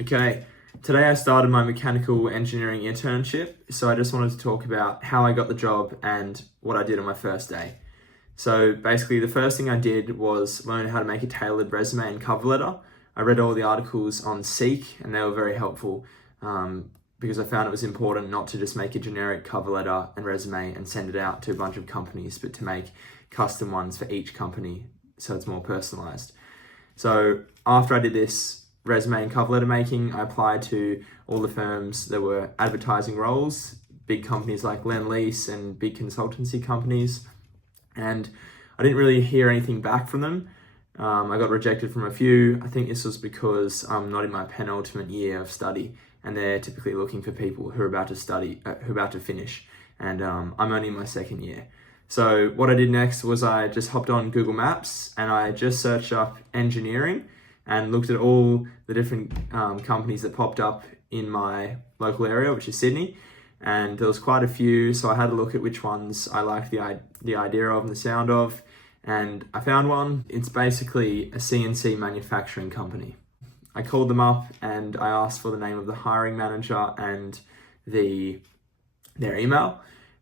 Okay, today I started my mechanical engineering internship, so I just wanted to talk about how I got the job and what I did on my first day. So basically, the first thing I did was learn how to make a tailored resume and cover letter. I read all the articles on Seek, and they were very helpful because I found it was important not to just make a generic cover letter and resume and send it out to a bunch of companies, but to make custom ones for each company so it's more personalized. So after I did this resume and cover letter making, I applied to all the firms that were advertising roles, big companies like Lend-Lease and big consultancy companies. And I didn't really hear anything back from them. I got rejected from a few. I think this was because I'm not in my penultimate year of study, and they're typically looking for people who are about to who are about to finish. And I'm only in my second year. So what I did next was I just hopped on Google Maps and I just searched up engineering and looked at all the different companies that popped up in my local area, which is Sydney. And there was quite a few, so I had a look at which ones I liked the idea of and the sound of. And I found one. It's basically a CNC manufacturing company. I called them up and I asked for the name of the hiring manager and their email.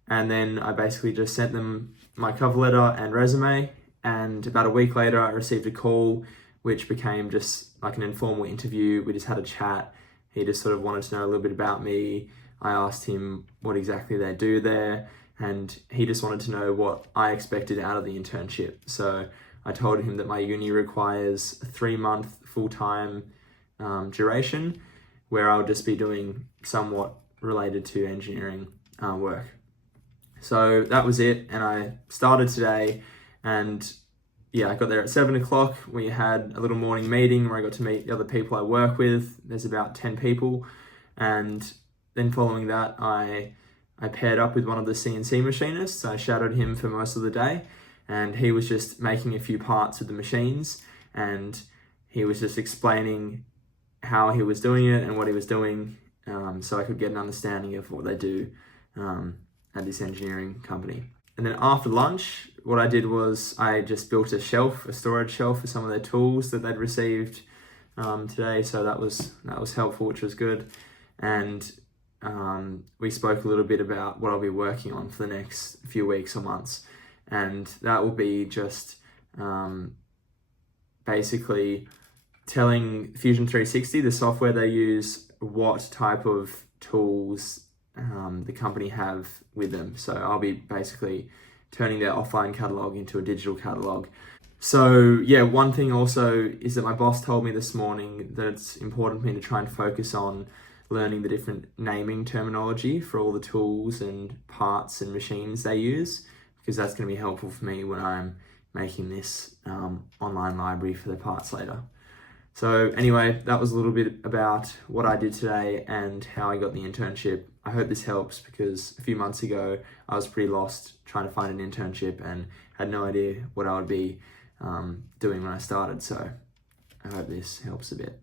And then I basically just sent them my cover letter and resume. And about a week later, I received a call, which became just like an informal interview. We just had a chat. He just sort of wanted to know a little bit about me. I asked him what exactly they do there, and he just wanted to know what I expected out of the internship. So I told him that my uni requires a 3-month full-time duration, where I'll just be doing somewhat related to engineering work. So that was it, and I started today, and I got there at 7 o'clock. We had a little morning meeting where I got to meet the other people I work with. There's about 10 people. And then following that, I paired up with one of the CNC machinists. I shadowed him for most of the day. And he was just making a few parts of the machines. And he was just explaining how he was doing it and what he was doing, so I could get an understanding of what they do at this engineering company. And then after lunch, what I did was I just built a storage shelf for some of their tools that they'd received today. So that was helpful, which was good. And we spoke a little bit about what I'll be working on for the next few weeks or months. And that will be just basically telling Fusion 360, the software they use, what type of tools the company have with them. So I'll be basically turning their offline catalog into a digital catalog. So one thing also is that my boss told me this morning that it's important for me to try and focus on learning the different naming terminology for all the tools and parts and machines they use, because that's going to be helpful for me when I'm making this online library for the parts later. So anyway, that was a little bit about what I did today and how I got the internship. I hope this helps, because a few months ago, I was pretty lost trying to find an internship and had no idea what I would be doing when I started. So I hope this helps a bit.